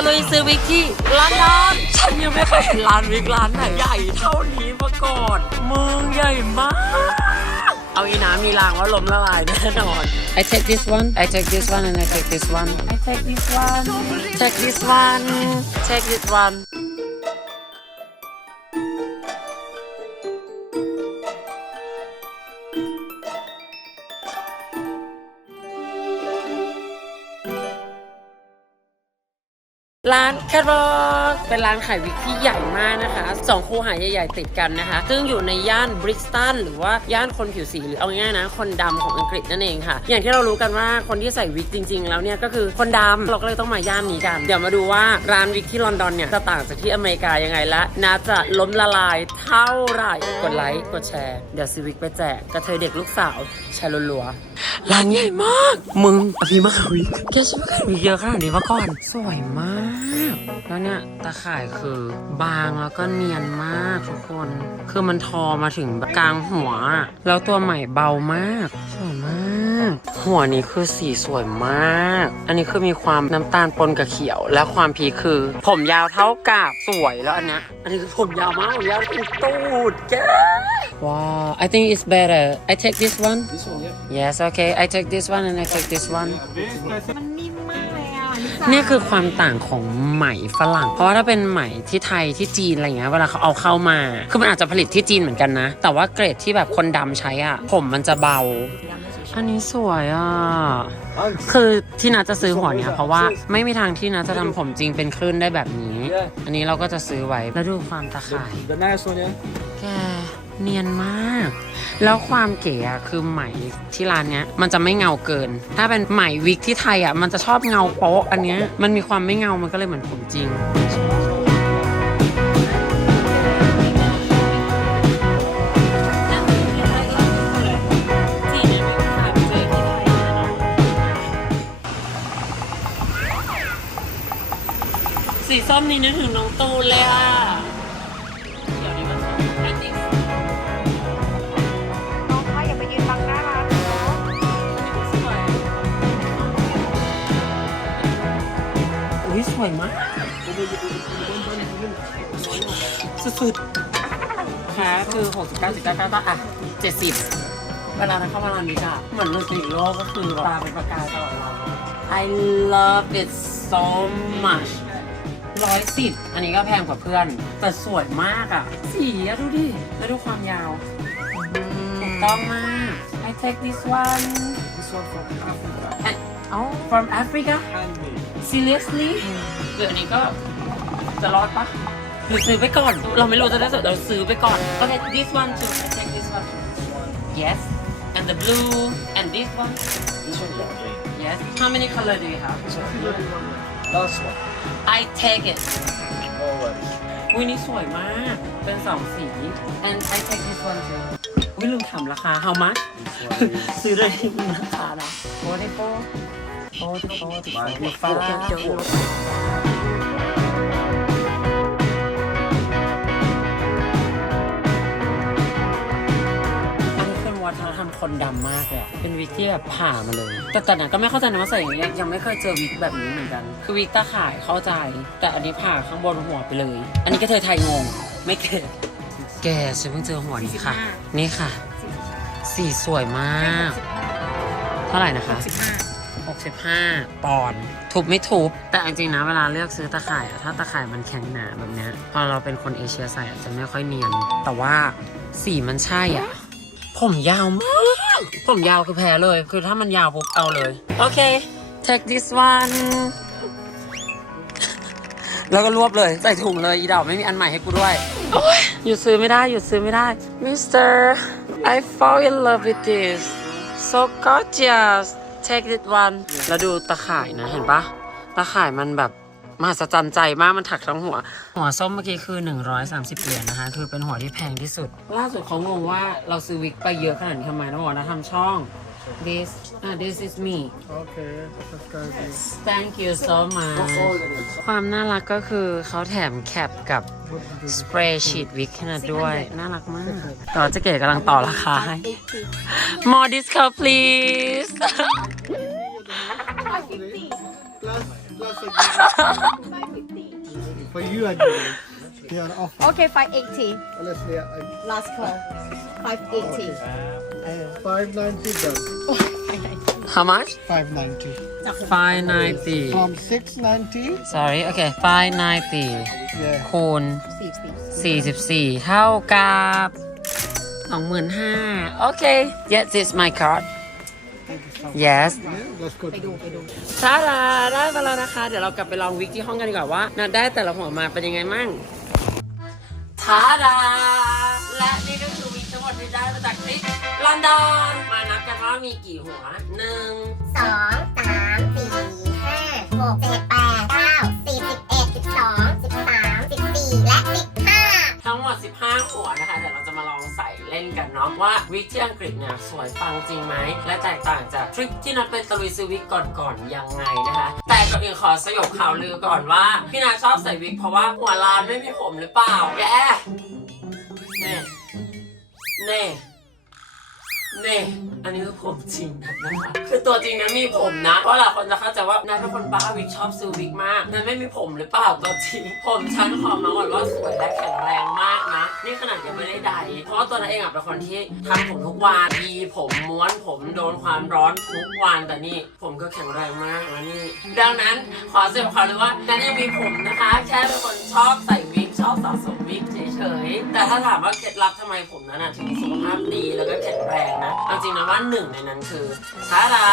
ะลุยซื้อวิกที่ลอนดอนฉันยังไม่เคยเห็นร้านวิกร้านไหนใหญ่เท่านี้มาก่อนมึงใหญ่มาก เอาอีน้ำมีรางว่าลมละลายแน่นอน I take this one I take this one and I take this one I take this one take this one take this one ร้านแคทวอล์กเป็นร้านขายวิกที่ใหญ่มากนะคะสองคูหาใหญ่ๆติดกันนะคะ ซึ่งอยู่ในย่านบริสตันหรือว่าย่านคนผิวสีหรือเอาง่ายๆนะ คนดำของอังกฤษนั่นเองค่ะ อย่างที่เรารู้กันว่าคนที่ใส่วิกจริง ๆ แล้วเนี่ยก็คือคนดำเราก็เลยต้องมาย่านนี้กัน เดี๋ยวมาดูว่าร้านวิกที่ลอนดอนเนี่ยจะต่างจากที่อเมริกายังไงและน่าจะล้มละลายเท่าไหร่กดไลค์กดแชร์เดี๋ยวซื้อวิกไปแจกกระเทยเด็กลูกสาวแชร์รัวๆร้านใหญ่มากมึงอภิมากวิกแกฉันไม่เคยมีเยอะขนาดนี้มาก่อนสวยมากแล้วเนี่ยตาข่ายคือบางแล้วก็เนียนมากทุกคน คือมันทอมาถึงแบบกลางหัวอะแล้วตัวใหม่เบามากสวยมาก หัวนี้คือสีสวยมาก อันนี้คือมีความน้ำตาลปนกับเขียว และความพีคคือ ผมยาวเท่ากับสวยแล้วอันเนี้ยอันนี้คือผมยาวมากผมยาวถึงตูดแกว้าว I think it's better I take this one This one, yeah. yes okay I take this one and I take this one มันนิ่มมาก เลยอะเนี่ยคือความต่างของไหมฝรั่ง เพราะว่าถ้าเป็นไหมที่ไทยที่จีนอะไรเงี้ยเวลาเขาเอาเข้ามา คือมันอาจจะผลิตที่จีนเหมือนกันนะ แต่ว่าเกรดที่แบบคนดำใช้อะ ผมมันจะเบา อันนี้สวยอะ I'm คือที่นาจะซื้อหัวเนี้ยเพราะว่าไม่มีทางที่นาจะทำผมจริงเป็นคลื่นได้แบบนี้ อันนี้เราก็จะซื้อไว้แล้วดูความตะข่าย the nice one, yeah. แกเนียนมาก แล้วความเก๋อะคือไหมที่ร้านเนี้ยมันจะไม่เงาเกิน ถ้าเป็นไหมวิกที่ไทยอะมันจะชอบเงาโป๊ะอันเนี้ยมันมีความไม่เงามันก็เลยเหมือนผมจริงสีส้มนี่นึกถึงน้องตูเลยอะ อุ้ยสวยมากสุดๆค่ะคือ 69 19 9อะ 70 เวลาเราเข้ามาร้านนี้อะเหมือนรู้สึกโลกก็คือตาเป็นประกายตลอดเวลา I love it so much ร้อยสิบอันนี้ก็แพงกว่าเพื่อน แต่สวยมากอะ สีอะดูดิ แล้วดูความยาวถูกต้องมาก I take this one This one from Africa. and oh from Africa Handmade. Seriously คืออันนี้ก็จะรอดปะหรือซื้อไปก่อน เราไม่รู้จะได้สดเราซื้อไปก่อนโอเค this one too I take this one This one. yes and the blue and this one This one, yeah. yes how many color do you have This one, yeah. Last one. I take it No worries. วินี่สวยมาก เป็นสองสี and I take this one too วิลืมถามราคา how much This one is ซื้อได้ที่ราคานะ44 อันนี้เป็นวัฒนธรรมคนดำมากเลยเป็นวิกที่แบบผ่ามาเลย แต่แต่นะก็ไม่เข้าใจนะว่าใส่อย่างเงี้ยยังไม่เคยเจอวิกแบบนี้เหมือนกัน คือวิกตาข่ายเข้าใจ แต่อันนี้ผ่าข้างบนหัวไปเลย อันนี้ก็เธอไทยงง ไม่เก็แกฉันเพิ่งเจอหัวนี้ค่ะ นี่ค่ะ สีสวยมาก เท่าไหร่นะคะ 65ปอนด์ทุบไม่ทุบ แต่จริงๆนะเวลาเลือกซื้อตะข่ายอะถ้าตะข่ายมันแข็งหนาแบบเนี้ยพอเราเป็นคนเอเชียใส่อะจะไม่ค่อยเนียน แต่ว่าสีมันใช่อะ ผมยาวมาก ผมยาวคือแพ้เลย คือถ้ามันยาวปุ๊บเอาเลย โอเค take this one แล้วก็รวบเลยใส่ถุงเลยอีดอกไม่มีอันใหม่ให้กูด้วยโอ้ยหยุดซื้อไม่ได้หยุดซื้อไม่ได้ Mister I fall in love with this so gorgeous take it one แล้วดูตะข่ายนะเห็นปะตะข่ายมันแบบมหัศจรรย์ใจมากมันถักทั้งหัว หัวส้มเมื่อกี้คือ 130 เหรียญนะคะ คือเป็นหัวที่แพงที่สุด ล่าสุดเขางงว่าเราซื้อวิกไปเยอะขนาดนี้ทำไมต้องบอกนะทำช่อง this อ่า this is me Okay, subscribe. thank you so much Follow ความน่ารักก็คือเขาแถมแคปกับสเปรย์ฉีดวิกให้นะด้วย น่ารักมากแต่ว่าเจะเก๋กำลังต่อราคาให้ more discount please Plus, plus again. For you, I do it. Yeah, an offer. โอเค580 Honestly, I, last call 580เออ 590 done. How much 590. จาก590 From 690, sorry okay 590 yeah. คูณสี่สิบ44 เท่ากับ25,000โอเค yes this is my card yes Yeah, let's go. ไปดูไปดู ซาดาได้มาแล้วนะคะ เดี๋ยวเรากลับไปลองวิกที่ห้องกันดีกว่าว่านัดได้แต่ละหัวมาเป็นยังไงมั่งทาดาและนี่ก็คือวิกทั้งหม ดที่ได้มาจากคลิปลอนดอนมานับกันว่ามีกี่หัวหนึ่งสองสามสี่ห้าหกเจ็ดแปดเก้าสิบสิบเอ็ดสิบสองสิบสามสิบสี่และสิบห้าทั้งหมด 15 หัวนะคะเดี๋ยวเราจะมาลองใส่เล่นกันเนาะว่าวิกที่อังกฤษเนี่ยสวยปังจริงไหมและแตกต่างจากทริปที่นัดไปตะลุยซื้อวิกก่อนๆยังไงนะคะ แต่ก่อนอื่นขอสยบข่าวลือก่อนว่า พี่นาชอบใส่วิกเพราะว่าหัวล้านไม่มีผมหรือเปล่าแกเน่ เน่เน่อันนี้คือผมจริงนะคะคือตัวจริงนะมีผมนะ เพราะหลายคนจะเข้าใจว่านายเป็นคนบ้าวิกชอบซื้อวิกมากนั้นไม่มีผมหรือเปล่าตัวจริง ผมฉันขอมาก่อนว่าสวยและแข็งแรงมากนะ นี่ขนาดยังไม่ได้ใด เพราะตัวนั้นเองอะเป็นคนที่ทำผมทุกวันมีผมม้วนผมโดนความร้อนทุกวันแต่นี่ผมก็แข็งแรงมากแล้วนี่ ดังนั้นขอเสริมความเลยว่านั้นยังมีผมนะคะ แค่เป็นคนชอบใส่วิกชอบสะสมวิกเฉยๆ แต่ถ้าถามว่าเคล็ดลับทำไมผมนั้นอะถึงสุขภาพดีแล้วก็แข็งแรงนะเอาจริงนะว่าหนึ่งในนั้นคือทารา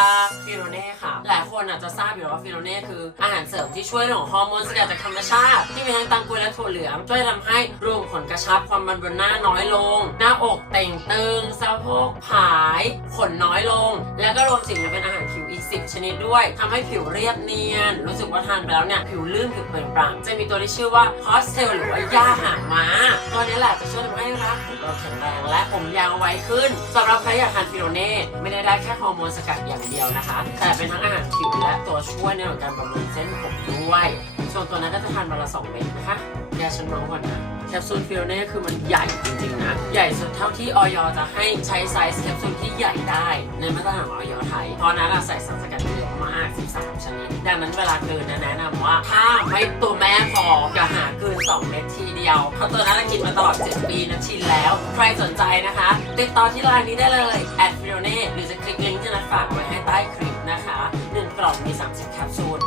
ฟิโรเน่ค่ะ หลายคนอาจจะทราบอยู่แล้วว่าฟิโรเน่คืออาหารเสริมที่ช่วยเรื่องของฮอร์โมนสกัดจากธรรมชาติ ที่มีทั้งตังกุยและถั่วเหลือง ช่วยทำให้รูขุมขนกระชับความมันบนหน้าน้อยลง หน้าอกเต่งตึงสะโพกผาย ขนน้อยลง แล้วก็รวมถึงยังเป็นอาหารผิวอีก 10 ชนิดด้วยทำให้ผิวเรียบเนียน รู้สึกว่าทานไปแล้วเนี่ยผิวลื่นผิวเปล่งปลั่งจะมีตัวที่ชื่อว่าฮอสเทลหรือว่าย่าหางม้าตัวนี้แหละจะช่วยทำให้ร่างของเราแข็งแรงและผมยาวไวขึ้นสำหรับใครอยากทานฟิโรเน่ไม่ได้ได้แค่ฮอร์โมนสกัดอย่างเดียวนะคะ แต่เป็นทั้งอาหารผิวและตัวช่วยในเรื่องการบำรุงเส้นผมด้วยส่วนตัวนั้นก็จะทานวันละสองเม็ดนะคะยาฉันน้องก่อนนะแคปซูลฟิโรเน่คือมันใหญ่จริงๆนะ ใหญ่สุดเท่าที่ออยจะให้ใช้ไซส์แคปซูลที่ใหญ่ได้ ในมาตรฐานของออยไทย เพราะนั้นอะใส่สารสกัดเยอะมาก 13 ชนิด นั้นเวลาเกินนะแนะนำว่า ถ้าไม่ตัวแม่พออย่าหาเกิน2เม็ดทีเดียวเพราะตัวนั้นกินมาตลอด 7 ปีนะชินแล้ว ใครสนใจนะคะ ติดต่อที่ไลน์นี้ได้เลยแอดฟิโรเน่หรือจะคลิกลิงก์ที่นัดฝากไว้ให้ใต้คลิปนะคะหนึ่งกล่องมี 30แคปซูล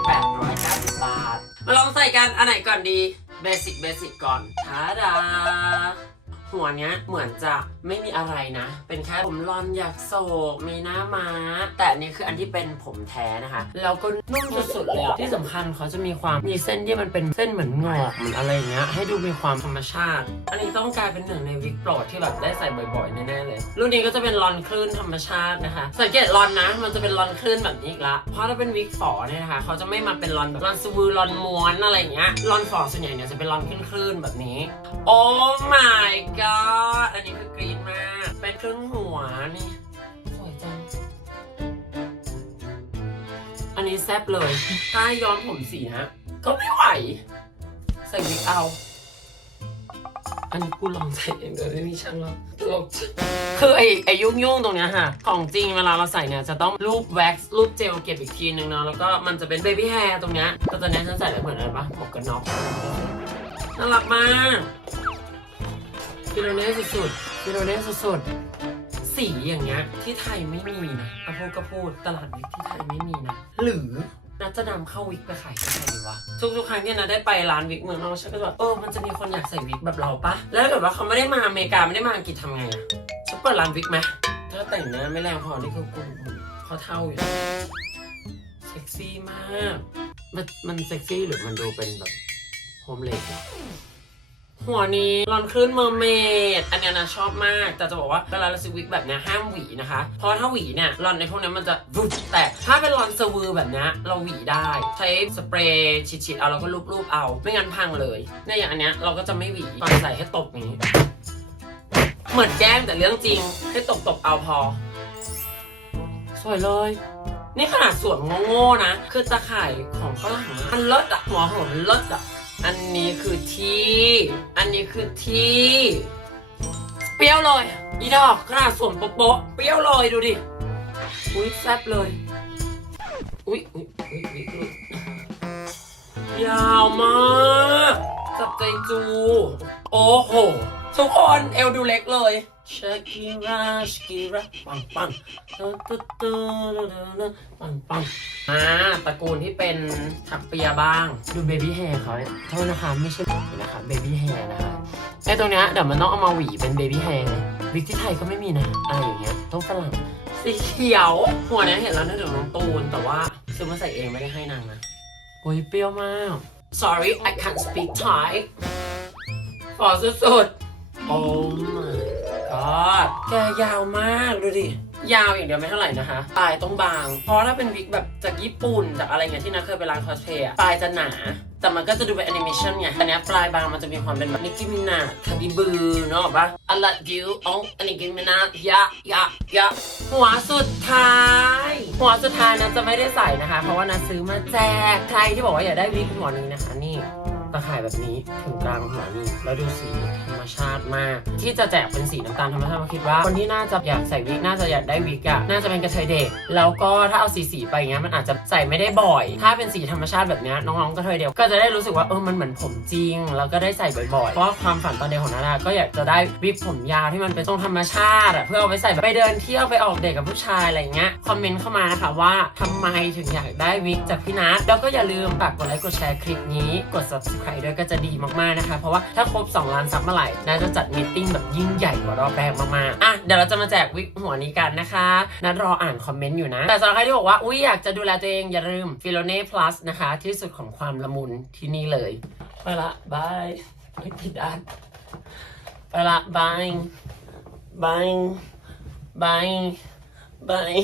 890 บาท มาลองใส่กันอันไหนก่อนดีเบสิกเบสิกก่อนทาดา หัวเนี้ยเหมือนจะไม่มีอะไรนะ เป็นแค่ผมรอนอยากโศกมีหน้าม้า แต่อันนี้คืออันที่เป็นผมแท้นะคะ แล้วก็นุ่มสุดๆเลยอะที่สำคัญเขาจะมีความมีเส้นที่มันเป็นเส้นเหมือนงอกเหมือนอะไรเงี้ย ให้ดูมีความธรรมชาติ อันนี้ต้องกลายเป็นหนึ่งในวิกโปรดที่แบบได้ใส่บ่อยๆแน่ๆเลย รุ่นนี้ก็จะเป็นรอนคลื่นธรรมชาตินะคะ สังเกตรอนนะ มันจะเป็นรอนคลื่นแบบนี้อีกละ เพราะถ้าเป็นวิกฝอเนี่ยนะคะเขาจะไม่มาเป็นรอนแบบรอนสวูรอนม้วนอะไรเงี้ย รอนฝอส่วนใหญ่เนี่ยจะเป็นรอนคลื่นๆแบบนี้ โอ้ my god อันนี้คือกรีนมาก เป็นเครึ่องหัวนี่ สวยจัง อันนี้แซบเลย ถ้าย้อมผมสีนะ ก็ไม่ไหว ใส่วิกเอา อันนี้กูลองใส่เองโดยไม่มีช่างหรอกตลกจังคือไอ้ไอ้ยุ่งยุ่งตรงเนี้ยค่ะ ของจริงเวลาเราใส่เนี่ยจะต้องรูปแว็กซ์รูปเจลเก็บอีกทีนึงเนาะ แล้วก็มันจะเป็นเบบี้แฮร์ตรงเนี้ยแต่ตอนนี้ฉันใส่แล้วเหมือนอะไรปะหมวกกันน็อกน่ารักมาก ฟิโลเน่สุดๆฟิโลเน่สุดๆสีอย่างเงี้ยที่ไทยไม่มีนะอะพูดก็พูดตลาดวิกที่ไทยไม่มีนะ หรือนัดจะนำเข้าวิกไปขายที่ไทยดีวะทุกๆครั้งที่นัดได้ไปร้านวิกเมืองนอกฉันก็จะแบบเออมันจะมีคนอยากใส่วิกแบบเราปะแล้วถ้าเกิดว่าเขาไม่ได้มาอเมริกาไม่ได้มาอังกฤษทำไงอะจะเปิดร้านวิกไหมถ้าแต่งหน้าไม่แรงพอนี่คือกูเขาเท่าอยู่นะเซ็กซี่มาก มันมันเซ็กซี่หรือมันดูเป็นแบบโฮมเลดอะ หัวนี้รอนคลื่นเมอร์เมดอันเนี้ยนะชอบมาก แต่จะบอกว่าเวลาเราซื้อวิกแบบเนี้ยห้ามหวีนะคะ เพราะถ้าหวีเนี่ยรอนในพวกเนี้ยมันจะวุบแต่ถ้าเป็นรอนสวือแบบเนี้ยเราหวีได้ ใช้สเปรย์ฉีดๆเอาแล้วก็ลูบๆเอา ไม่งั้นพังเลยเนี่ยอย่างอันเนี้ยเราก็จะไม่หวีตอนใส่ให้ตบอย่างนี้ เหมือนแกล้งแต่เรื่องจริงให้ตบๆเอาพอ สวยเลยนี่ขนาดสวมโง่ๆนะ คือตะข่ายของฝรั่งมันเลิศอะหัวหัวมันเลิศอะ อันนี้คือที่ อันนี้คือที่ เปรี้ยวเลยอีดอกขนาดสวนโป๊ะเปรี้ยวเลยดูดิ อุ้ยแซ่บเลย อุ้ยอุ้ยอุ้ยอุ้ยอุ้ยยาวมากจับใจจู โอ้โห ทุกคนเอวดูเล็กเลยชากิราชกิราปังปังตุ๊ดตุ๊ดตุ๊ดปังปังอ่าตระกูลที่เป็นถักเปียบ้าง ดูเบบี้แฮร์เขาเนี่ยโทษนะคะไม่ใช่นะคะเบบี้แฮร์นะคะไอตรงเนี้ยเดี๋ยวมันต้องเอามาหวีเป็นเบบี้แฮร์วิกที่ไทยก็ไม่มีนะ อะไรอย่างเงี้ยต้องฝรั่งสีเขียว หัวเนี้ยเห็นแล้วนึกถึงน้องตูน แต่ว่าซื้อมาใส่เองไม่ได้ให้นางนะโอ้ยเปรี้ยวมาก sorry I can't speak Thai ขอสุดๆ oh my god แกยาวมากดูดิ ยาวอย่างเดียวไม่เท่าไหร่นะคะ ปลายต้องบาง เพราะถ้าเป็นวิกแบบจากญี่ปุ่นจากอะไรเงี้ยที่นักเคยไปร้านคอสเพลย์อะปลายจะหนา แต่มันก็จะดูเป็นแอนิเมชันไงอันเนี้ยปลายบางมันจะมีความเป็นแบบนิกกี้มินาคาบิบือเนกอะปะอัลลัดกิวองอันนิกกี้มินายะยะยะหัวสุดท้าย หัวสุดท้ายนะจะไม่ได้ใส่นะคะ เพราะว่านะซื้อมาแจกใครที่บอกว่าอยากได้วิกหัวนี้นะคะนี่ ตะข่ายแบบนี้ถึงกลางหัวนี่แล้วดูสีธรรมชาติมาก ที่จะแจกเป็นสีน้ำตาลธรรมชาติเราคิดว่าคนที่น่าจะอยากใส่วิกน่าจะอยากได้วิกอะน่าจะเป็นกระเทยเด็ก แล้วก็ถ้าเอาสีสีไปอย่างเงี้ยมันอาจจะใส่ไม่ได้บ่อย ถ้าเป็นสีธรรมชาติแบบนี้น้องๆกระเทยเด็กก็จะได้รู้สึกว่าเออมันเหมือนผมจริง แล้วก็ได้ใส่บ่อยๆเพราะความฝันตอนเด็กของนาดาก็อยากจะได้วิกผมยาวที่มันเป็นทรงธรรมชาติอะเพื่อเอาไปใส่ไปเดินเที่ยวไปออกเดทกับผู้ชายอะไรอย่างเงี้ยคอมเมนต์เข้ามานะคะว่าทำไมถึงอยากได้วิกจากพี่นัทแล้วก็อย่าลืมฝากกดไลค์กดแชร์คลิปนี้กด subscribe ด้วยก็จะดีมากๆนะคะ เพราะว่าถ้าครบ 2 ล้านซับเมื่อไหร่น่าจะจัดมีติ้งแบบยิ่งใหญ่กว่ารอบแรกมากๆอะเดี๋ยวเราจะมาแจกวิกหัวนี้กันนะคะนัดรออ่านคอมเมนต์อยู่นะ แต่สำหรับใครที่บอกว่าอุ้ยอยากจะดูแลตัวเองอย่าลืม f i l o n e Plus นะคะ ที่สุดของความละมุนที่นี่เลยไปละบายไม่ผิดอันไปละบายบายบายบาย